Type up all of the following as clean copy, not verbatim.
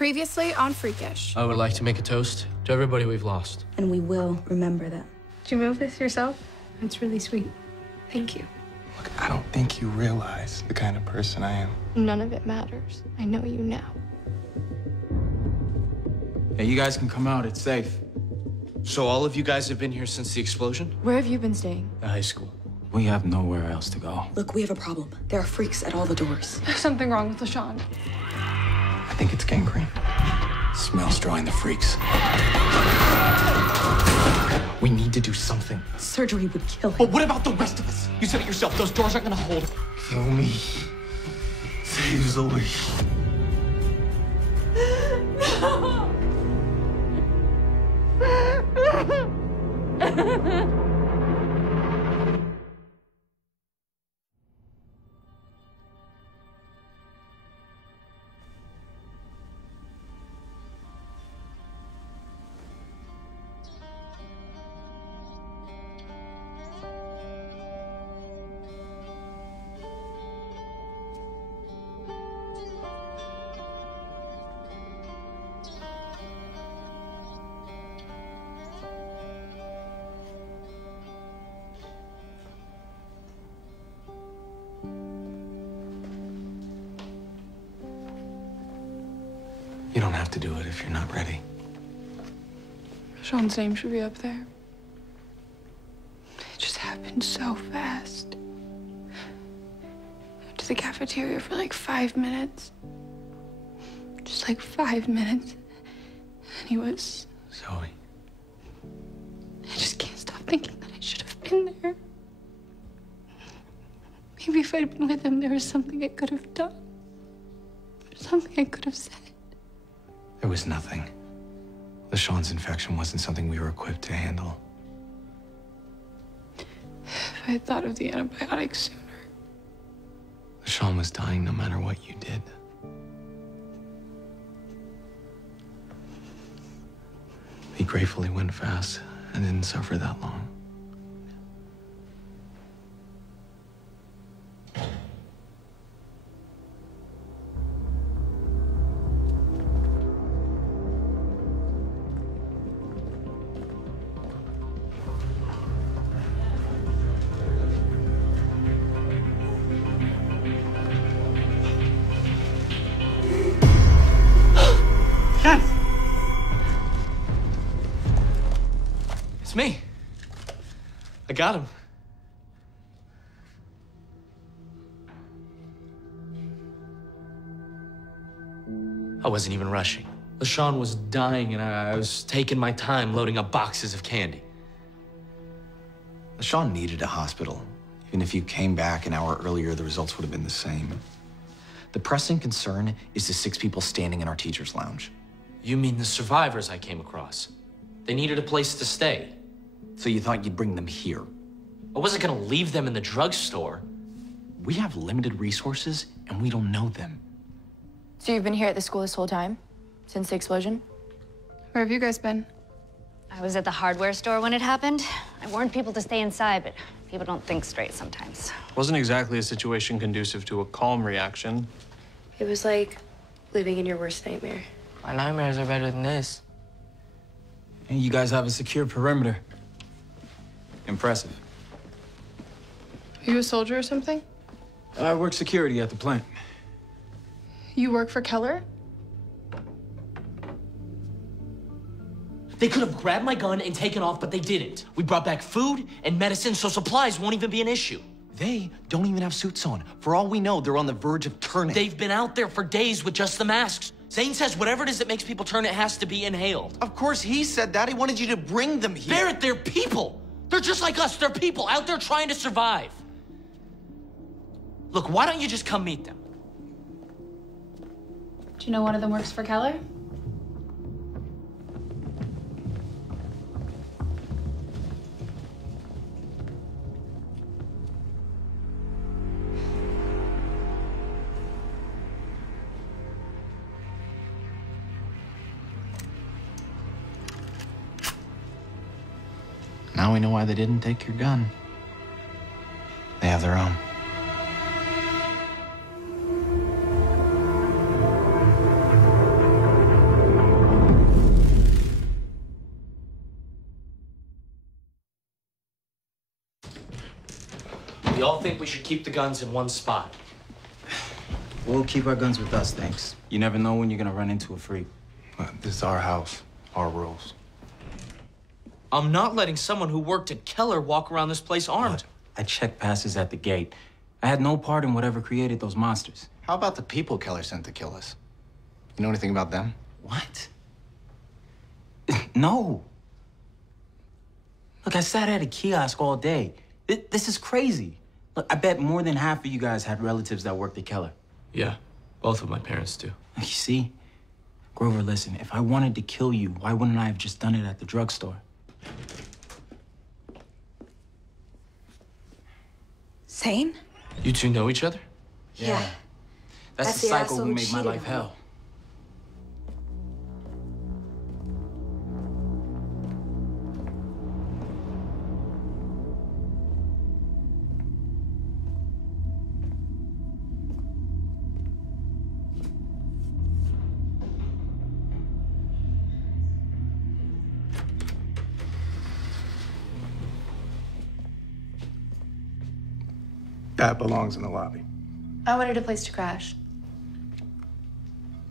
Previously on Freakish. I would like to make a toast to everybody we've lost. And we will remember them. Did you move this yourself? It's really sweet. Thank you. Look, I don't think you realize the kind of person I am. None of it matters. I know you now. Yeah, you guys can come out. It's safe. So all of you guys have been here since the explosion? Where have you been staying? The high school. We have nowhere else to go. Look, we have a problem. There are freaks at all the doors. There's something wrong with LaShawn. I think it's gangrene. Smells drawing the freaks. We need to do something. Surgery would kill him. But what about the rest of us? You said it yourself. Those doors aren't gonna hold. Kill me. Save Zoe. You don't have to do it if you're not ready. LaShawn's name should be up there. It just happened so fast. Went to the cafeteria for like 5 minutes. Just like 5 minutes. And he was... Zoe. I just can't stop thinking that I should have been there. Maybe if I'd been with him, there was something I could have done. Something I could have said. There was nothing. LaShawn's infection wasn't something we were equipped to handle. If I had thought of the antibiotics sooner. LaShawn was dying no matter what you did. He gratefully went fast and didn't suffer that long. It's me. I got him. I wasn't even rushing. LaShawn was dying, and I was taking my time loading up boxes of candy. LaShawn needed a hospital. Even if you came back an hour earlier, the results would have been the same. The pressing concern is the 6 people standing in our teacher's lounge. You mean the survivors I came across? They needed a place to stay. So you thought you'd bring them here? I wasn't gonna leave them in the drugstore. We have limited resources, and we don't know them. So you've been here at the school this whole time? Since the explosion? Where have you guys been? I was at the hardware store when it happened. I warned people to stay inside, but people don't think straight sometimes. Wasn't exactly a situation conducive to a calm reaction. It was like living in your worst nightmare. My nightmares are better than this. And you guys have a secure perimeter. Impressive. Are you a soldier or something? I work security at the plant. You work for Keller? They could have grabbed my gun and taken off, but they didn't. We brought back food and medicine, so supplies won't even be an issue. They don't even have suits on. For all we know, they're on the verge of turning. They've been out there for days with just the masks. Zane says whatever it is that makes people turn, it has to be inhaled. Of course he said that. He wanted you to bring them here. They're people. They're just like us. They're people out there trying to survive. Look, why don't you just come meet them? Do you know one of them works for Keller? Now we know why they didn't take your gun. They have their own. We all think we should keep the guns in one spot. We'll keep our guns with us, thanks. You never know when you're gonna run into a freak. This is our house, our rules. I'm not letting someone who worked at Keller walk around this place armed. I checked passes at the gate. I had no part in whatever created those monsters. How about the people Keller sent to kill us? You know anything about them? What? No. Look, I sat at a kiosk all day. This is crazy. Look, I bet more than half of you guys had relatives that worked at Keller. Yeah, both of my parents do. You see? Grover, listen, if I wanted to kill you, why wouldn't I have just done it at the drugstore? Sane? You two know each other? Yeah. That's the the psycho asshole who who made my cheated life on me. hell. That belongs in the lobby. I wanted a place to crash.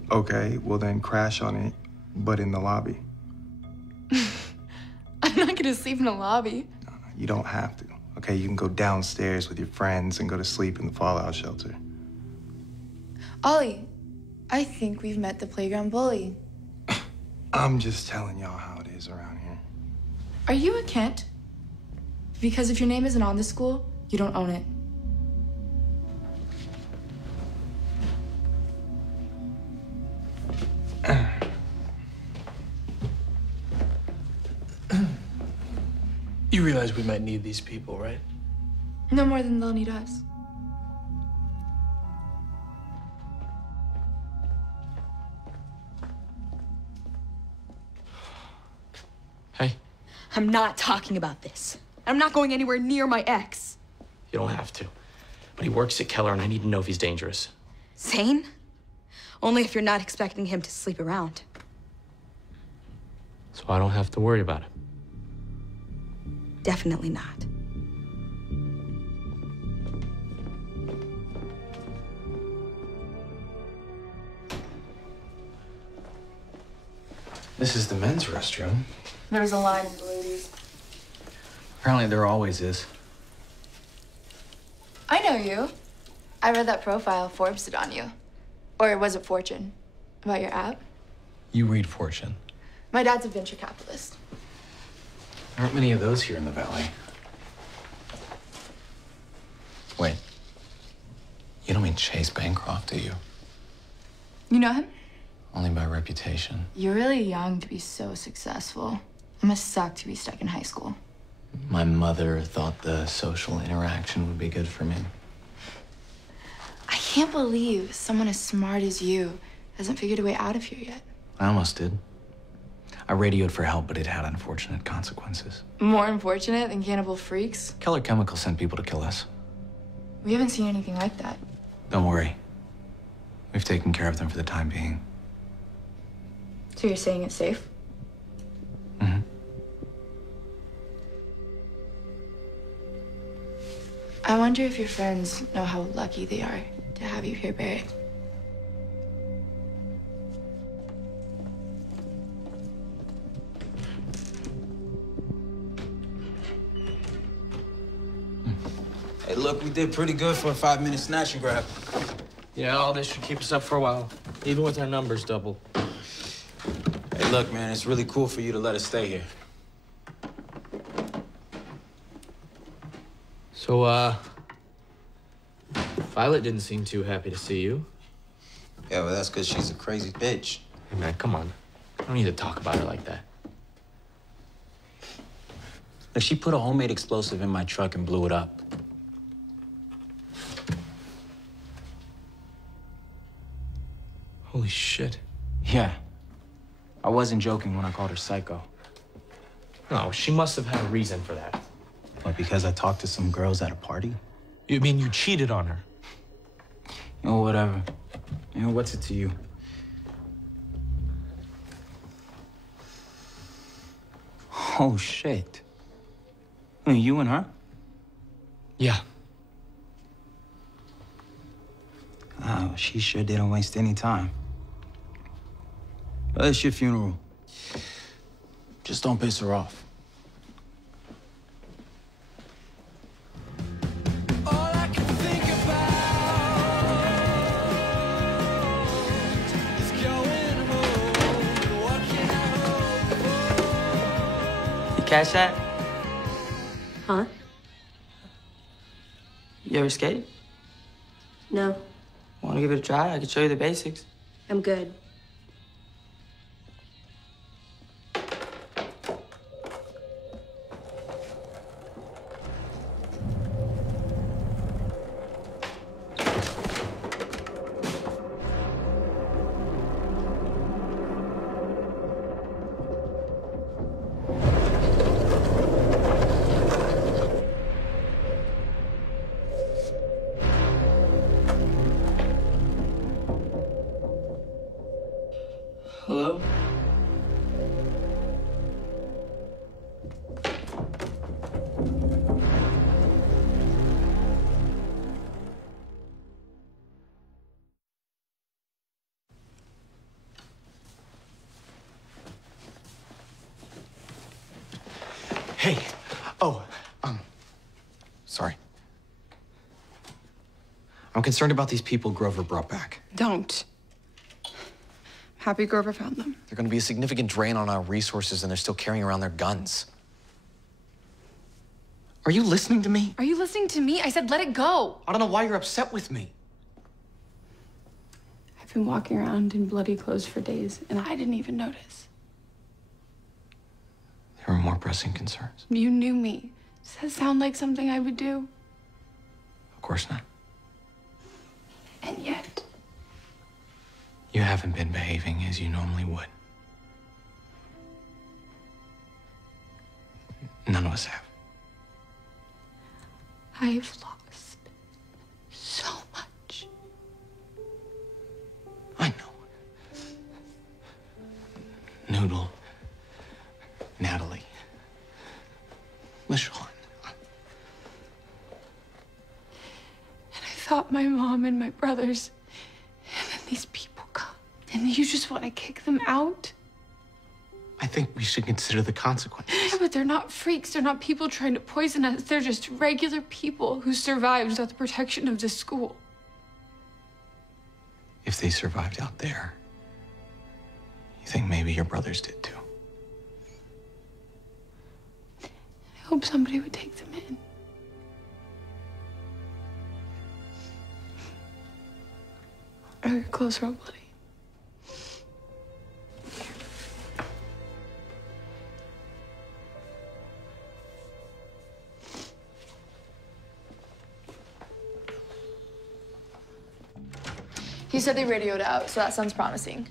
Okay, well then crash on it, but in the lobby. I'm not gonna sleep in a lobby. You don't have to. Okay, you can go downstairs with your friends and go to sleep in the fallout shelter. Ollie, I think we've met the playground bully. I'm just telling y'all how it is around here. Are you a Kent? Because if your name isn't on the school, you don't own it. You realize we might need these people, right? No more than they'll need us. Hey, I'm not talking about this. I'm not going anywhere near my ex. you don't have to. But he works at Keller and I need to know if he's dangerous. Sane? Only if you're not expecting him to sleep around. So I don't have to worry about him. Definitely not. This is the men's restroom. There's a line in the ladies. Apparently there always is. I know you. I read that profile Forbes did on you. Or was it Fortune? About your app? You read Fortune. My dad's a venture capitalist. There aren't many of those here in the Valley. Wait. You don't mean Chase Bancroft, do you? You know him? Only by reputation. You're really young to be so successful. It must suck to be stuck in high school. My mother thought the social interaction would be good for me. I can't believe someone as smart as you hasn't figured a way out of here yet. I almost did. I radioed for help, but it had unfortunate consequences. More unfortunate than cannibal freaks? Keller Chemical sent people to kill us. We haven't seen anything like that. Don't worry. We've taken care of them for the time being. So you're saying it's safe? Mm-hmm. I wonder if your friends know how lucky they are to have you here buried. Hey, look, we did pretty good for a 5-minute snatch and grab. Yeah, all this should keep us up for a while, even with our numbers double. Hey, look, man, it's really cool for you to let us stay here. So, Violet didn't seem too happy to see you. Yeah, but that's because she's a crazy bitch. Hey, man, come on. I don't need to talk about her like that. Like, she put a homemade explosive in my truck and blew it up. Holy shit. Yeah. I wasn't joking when I called her psycho. No, she must have had a reason for that. But because I talked to some girls at a party? You mean you cheated on her? You know, whatever. You know, what's it to you? Oh, shit. You and her? Yeah. she sure didn't waste any time. It's your funeral. Just don't piss her off. You catch that? Huh? You ever skate? No, Want to give it a try? I can show you the basics. I'm good. Hello? Hey. Oh, sorry. I'm concerned about these people Grover brought back. Don't. Happy Grover found them. They're going to be a significant drain on our resources, and they're still carrying around their guns. Are you listening to me? Are you listening to me? I said let it go. I don't know why you're upset with me. I've been walking around in bloody clothes for days, and I didn't even notice. There are more pressing concerns. You knew me. Does that sound like something I would do? Of course not. And yet, You haven't been behaving as you normally would. None of us have. I've lost so much. I know. Noodle, Natalie, LaShawn. And I thought my mom and my brothers, and then these people come, and you just want to kick them out? I think we should consider the consequences. Yeah, but they're not freaks. They're not people trying to poison us. They're just regular people who survived without the protection of this school. If they survived out there, you think maybe your brothers did too? I hope somebody would take them in. Or your close real bloody. He said they radioed out, so that sounds promising.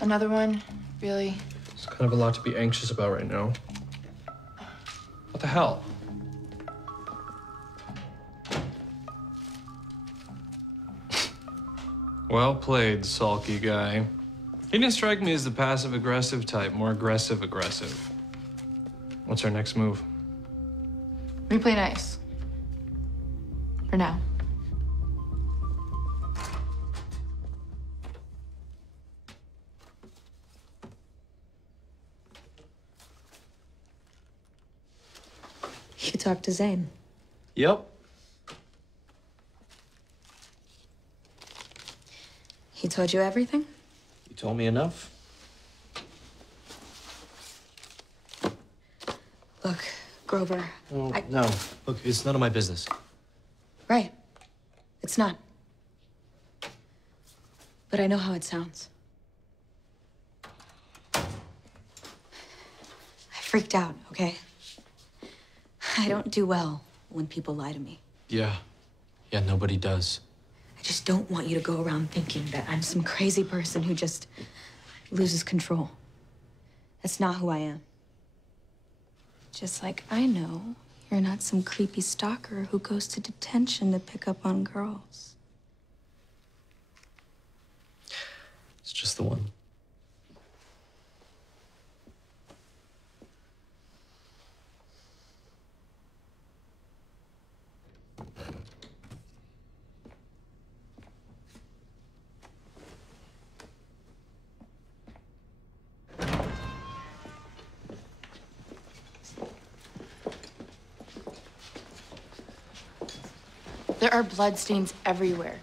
Another one? Really? It's kind of a lot to be anxious about right now. What the hell? Well played, sulky guy. He didn't strike me as the passive-aggressive type, more aggressive-aggressive. What's our next move? We play nice. For now. You talked to Zane. Yep. He told you everything? You told me enough. Look, Grover, Oh, no. Look, it's none of my business. Right. It's not. But I know how it sounds. I freaked out, okay? I don't do well when people lie to me. Yeah. Yeah, nobody does. I just don't want you to go around thinking that I'm some crazy person who just loses control. That's not who I am. Just like I know you're not some creepy stalker who goes to detention to pick up on girls. It's just the one. There are blood stains everywhere.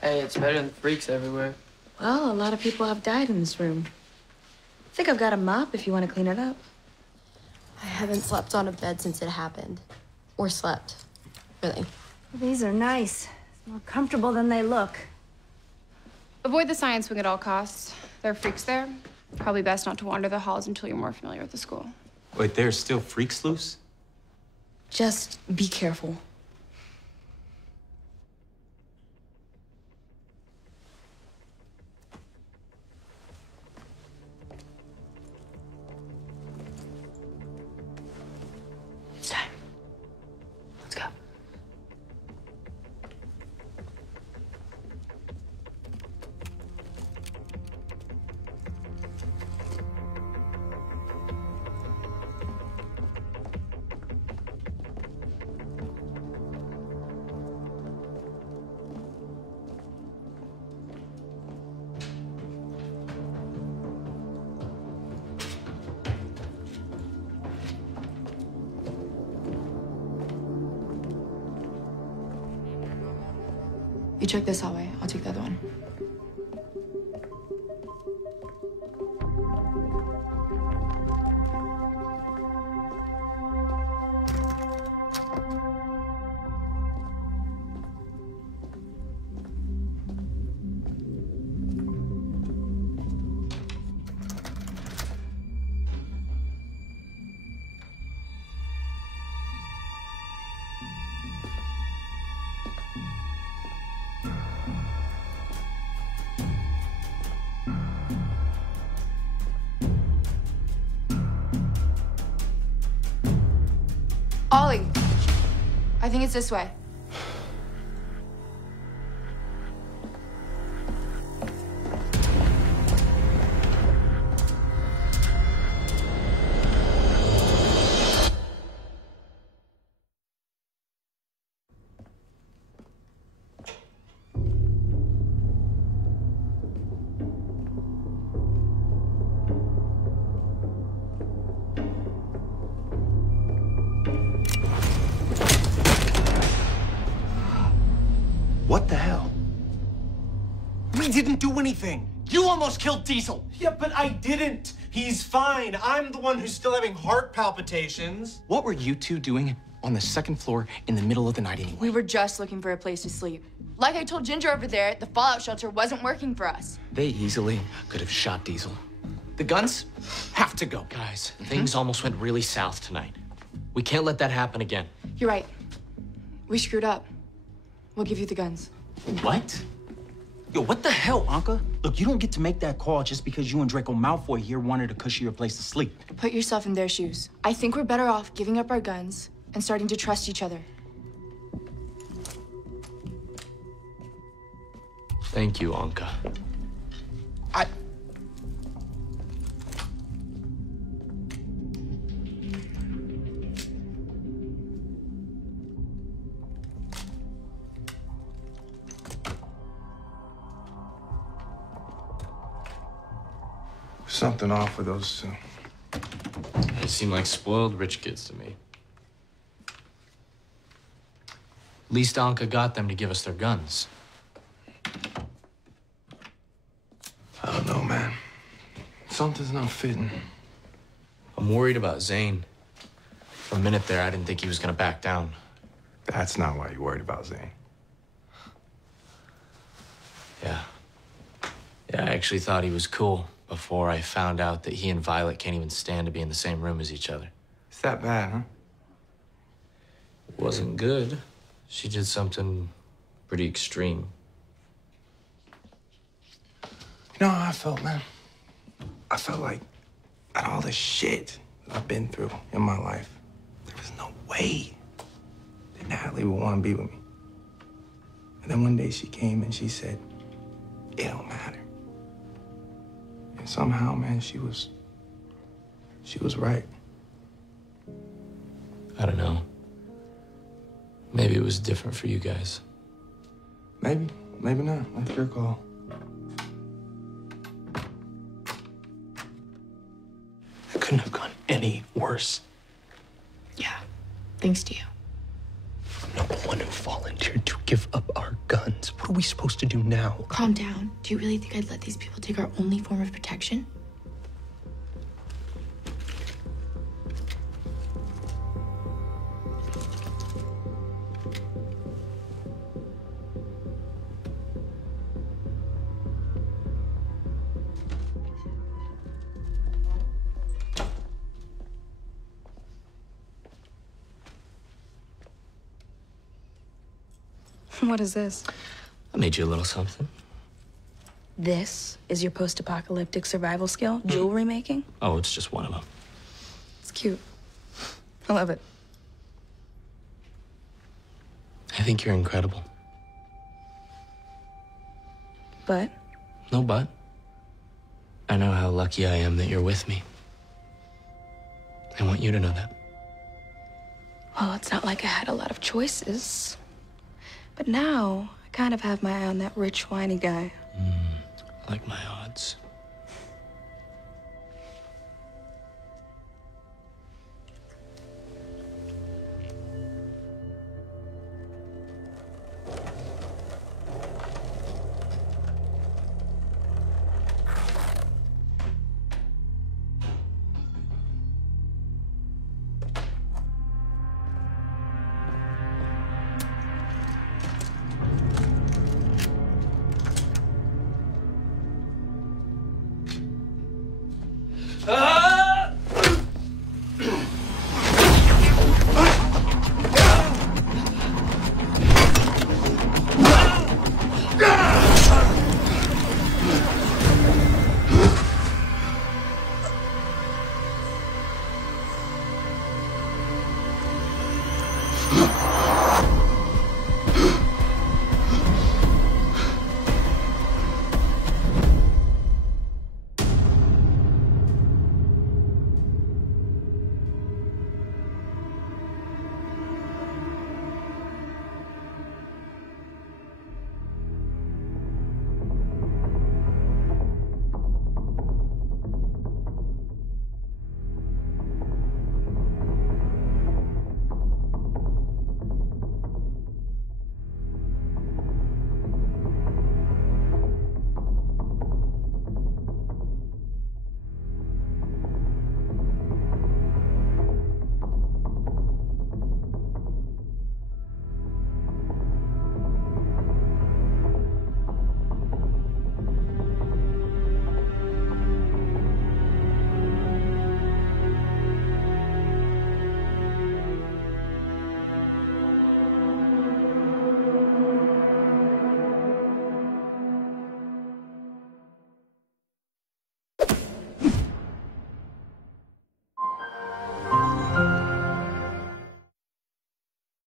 Hey, it's better than freaks everywhere. Well, a lot of people have died in this room. I think I've got a mop if you want to clean it up. I haven't slept on a bed since it happened. Or slept, really. These are nice. More comfortable than they look. Avoid the science wing at all costs. There are freaks there. Probably best not to wander the halls until you're more familiar with the school. Wait, there's still freaks loose? Just be careful. It's time. Let's go. You check this hallway. I'll take the other one. Ollie, I think it's this way. What the hell? We didn't do anything. You almost killed Diesel. Yeah, but I didn't. He's fine. I'm the one who's still having heart palpitations. What were you two doing on the second floor in the middle of the night anyway? We were just looking for a place to sleep. Like I told Ginger over there, the fallout shelter wasn't working for us. They easily could have shot Diesel. The guns have to go. Guys, things almost went really south tonight. We can't let that happen again. You're right. We screwed up. We'll give you the guns. What? Yo, what the hell, Anka? Look, you don't get to make that call just because you and Draco Malfoy here wanted a cushier place to sleep. Put yourself in their shoes. I think we're better off giving up our guns and starting to trust each other. Thank you, Anka. Something off with those two. They seem like spoiled rich kids to me. At least Anka got them to give us their guns. I don't know, man. Something's not fitting. I'm worried about Zane. For a minute there, I didn't think he was gonna back down. That's not why you're worried about Zane. Yeah. Yeah, I actually thought he was cool before I found out that he and Violet can't even stand to be in the same room as each other. It's that bad, huh? It wasn't good. She did something pretty extreme. You know how I felt, man? I felt like at all the shit that I've been through in my life, there was no way that Natalie would want to be with me. And then one day she came and she said, it don't matter. And somehow, man, she was right. I don't know. Maybe it was different for you guys. Maybe, maybe not. That's your call. It couldn't have gone any worse. Yeah, thanks to you. no one who volunteered to give up our guns. What are we supposed to do now? Calm down. Do you really think I'd let these people take our only form of protection? What is this? I made you a little something. This is your post-apocalyptic survival skill? Jewelry making? Oh, it's just one of them. It's cute. I love it. I think you're incredible. But? No but. I know how lucky I am that you're with me. I want you to know that. Well, it's not like I had a lot of choices. But now, I kind of have my eye on that rich, whiny guy. Like my odds.